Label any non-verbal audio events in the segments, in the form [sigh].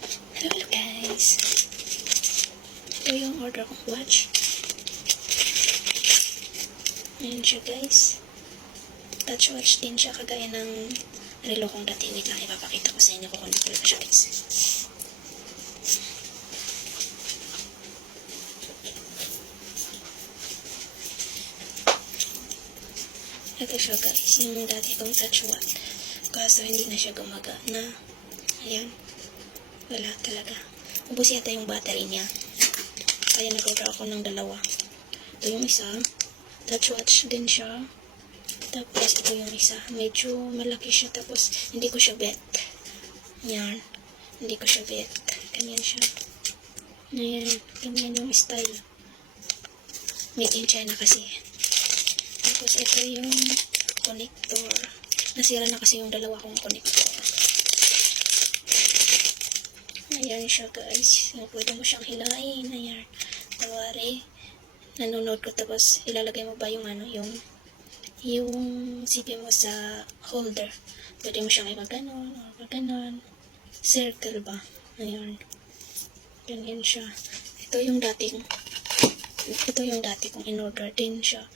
Hello, guys. Ito yung order kong watch. Ayan siya guys. Touch watch din siya kagaya ng relo kong dati. Wait lang, ipapakita ko sa inyo kung ano talaga siya guys. Ito siya guys, yung dati kong touch watch. Kaso hindi na siya gumagana. Ayan. Wala talaga. Ubus yata yung battery niya. Kaya nag-order ako ng dalawa. Ito yung isa. Touch watch din siya. Tapos ito yung isa. Medyo malaki siya. Tapos hindi ko siya bet. Yan. Hindi ko siya bet. Ganyan siya. Ayan. Ganyan yung style. Made in China kasi. Tapos ito yung connector. Nasira na kasi yung dalawa kong connector. Ayan siya guys. Pwede mo siyang hilain. Ayan. Tawari. Nanonood ko tapos ilalagay mo ba yung ano, yung yung CP mo sa holder. Pwede mo siyang ipaganon o paganon. Circle ba? Ayan. Ganyan siya. Ito yung dating ito yung dati kong in-order din siya.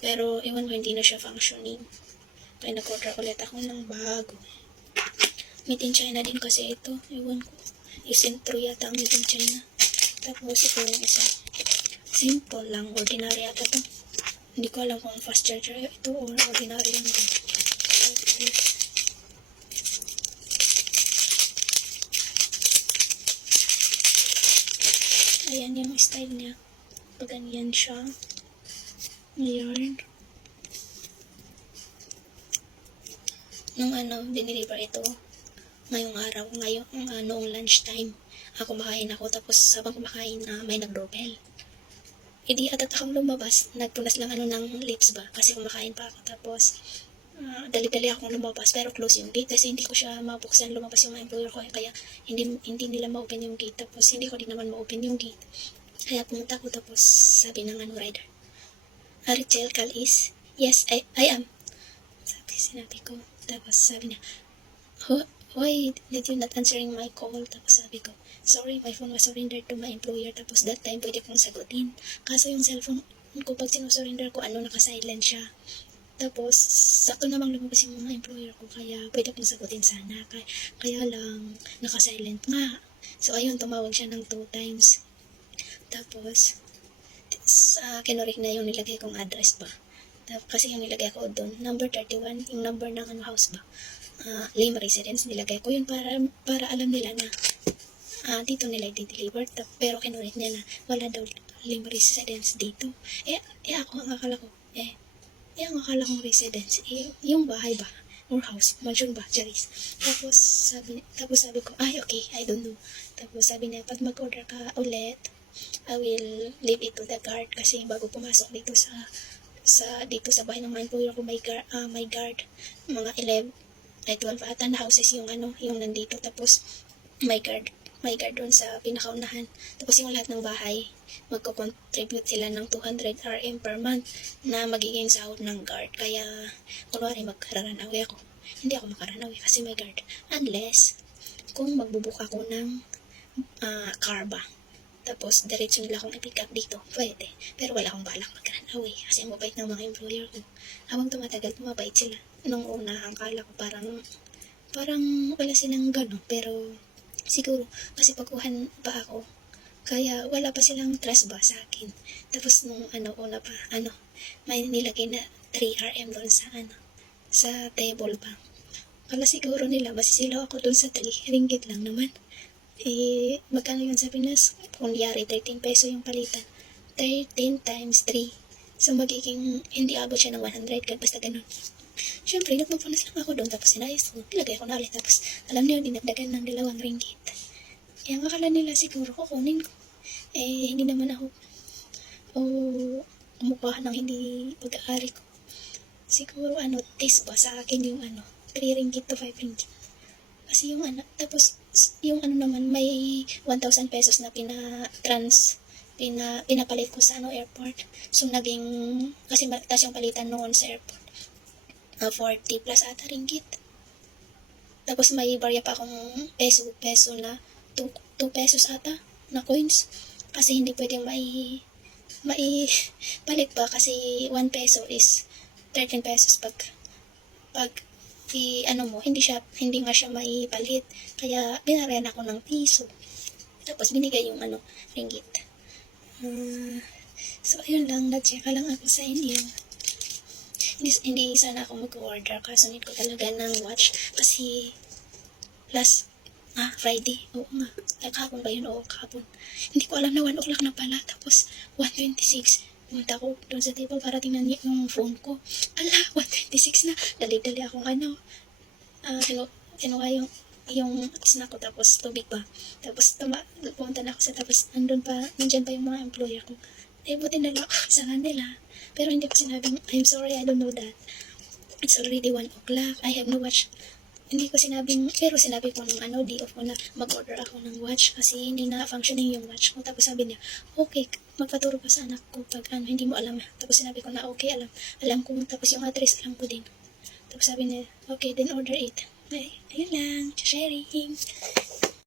Pero, ewan ko, hindi na siya functioning. Kaya nag-order ulit ako ng bago. Made in China din kasi ito. Ewan ko. Isentro yata ang in China. Tapos ito yung isa. Simple lang. Ordinary yata to. Hindi ko alam kung fast charger ito or ordinary lang din. Tapos, ayan yung style niya. Pag ganyan siya. Ayan. Nung ano, diniliver ito, ngayong araw, ngayon, uh, noong lunchtime, ako kumakain ako, tapos sabang kumakain, uh, may nag-doorbell. Hindi atat akong lumabas, nagpunas lang ano ng lips ba, kasi kumakain pa ako, tapos, uh, dali-dali akong lumabas, pero close yung gate, kasi hindi ko siya mabuksan, lumabas yung employer ko, kaya hindi, hindi nila ma-open yung gate, tapos hindi ko din naman ma-open yung gate. Kaya pumunta ko, tapos sabi ng ano rider, Arichel Kalis, yes, I, I am. Sabi, sinabi ko, tapos sabi niya, "Wh- why did you not answering my call? Tapos sabi ko, sorry, my phone was surrendered to my employer. Tapos that time, pwede kong sagutin. Kaso yung cellphone ko, pag sinusurrender ko, ano, naka-silent siya. Tapos, sakto namang lumabas yung mga employer ko, kaya pwede kong sagutin sana. Kaya, kaya lang, naka-silent nga. So, ayun, tumawag siya ng two times. Tapos, sa kinurik na yung nilagay kong address ba. Tap- Kasi yung nilagay ko doon, number 31, yung number ng ano house ba. Ah, Lima Residence, nilagay ko yun para, para alam nila na ah, dito nila i-deliver. Pero kinurik niya na wala daw Lima Residence dito. Eh, eh ako ang akala ko, eh, eh ang akala kong residence, eh, yung bahay ba? Or house, mansion ba? Charis. Tapos sabi, tapos sabi ko, ay okay, I don't know. Tapos sabi niya, pag mag-order ka ulit, I will leave it to the guard kasi bago pumasok dito sa sa dito sa bahay ng mga employer ko may guard, ah, may guard. Mga 11 ay 12 ata na houses yung ano yung nandito. Tapos may guard may guard doon sa pinakaunahan. Tapos yung lahat ng bahay magko-contribute sila ng 200 RM per month na magiging sahod ng guard. Kaya kunwari magkaranawi ako. Hindi ako makaranawi kasi may guard. Unless kung magbubuka ako ng ah, car ba tapos, diretso nila akong i-pick up dito. Pwede. Pero wala akong balak mag-runaway. Kasi ang mabait ng mga employer ko. Habang tumatagal, mabait sila. Nung una, ang kala ko parang, parang wala silang gano'n. Pero, siguro, kasi pagkuhan pa ako. Kaya, wala pa silang trust ba sa akin. Tapos, nung ano, una pa, ano, may nilagay na 3RM doon sa, ano, sa table ba. Kala siguro nila, masisilaw ako doon sa 3 ringgit lang naman eh, magkano yun sa Pinas? Kung yari, 13 peso yung palitan. 13 times 3. So, magiging, hindi abot siya ng 100, kaya basta ganun. Siyempre, nagpapunas lang ako doon, tapos sinayos ko, nilagay ko na ulit, tapos, alam niyo, dinagdagan ng dalawang ringgit. Eh, ang nila siguro, kukunin ko. Eh, hindi naman ako, o, kumukha ng hindi pag-aari ko. Siguro, ano, taste ba sa akin yung, ano, 3 ringgit to 5 ringgit. Kasi yung ano, tapos yung ano naman, may 1,000 pesos na pina-trans, pina, pinapalit ko sa ano, airport. So, naging, kasi mataas yung palitan noon sa airport. Ah, 40 plus ata ringgit. Tapos may barya pa akong peso, peso na 2 pesos ata na coins. Kasi hindi pwedeng mai mai [laughs] palit pa kasi 1 peso is 13 pesos pag pag i ano mo hindi siya hindi nga siya maipalit. Kaya binayaran ako ng piso. Tapos binigay yung ano ringgit. Ah, so ayun lang nag-checka lang ako sa inyo hindi, hindi sana ako mag-order kasi need ko talaga ng watch. Kasi last ah Friday oo nga. Kahapon ba yun? Oo kahapon. Hindi ko alam na 1 o'clock na pala. Tapos 1.26 pumunta ko doon sa table para tingnan niya yung phone ko. Ala 1.26 na. Dali-dali akong ano ah kinu kinuha yung yung snack ko tapos tubig pa. Tapos tuma pumunta na ako sa tapos nandun pa nandyan pa yung mga employer ko. Eh buti na lang ako sa kanila. Pero hindi ko sinabing I'm sorry I don't know that. It's already 1 o'clock. I have no watch. Hindi ko sinabing, pero sinabi ko nung ano, day off ko na mag-order ako ng watch kasi hindi na functioning yung watch ko. Tapos sabi niya, okay, magpaturo ka sa anak ko pag ano, hindi mo alam. Tapos sinabi ko na okay, alam, alam ko. Tapos yung address, alam ko din. Tapos sabi niya, okay, then order it. Ay, ayun lang, sharing.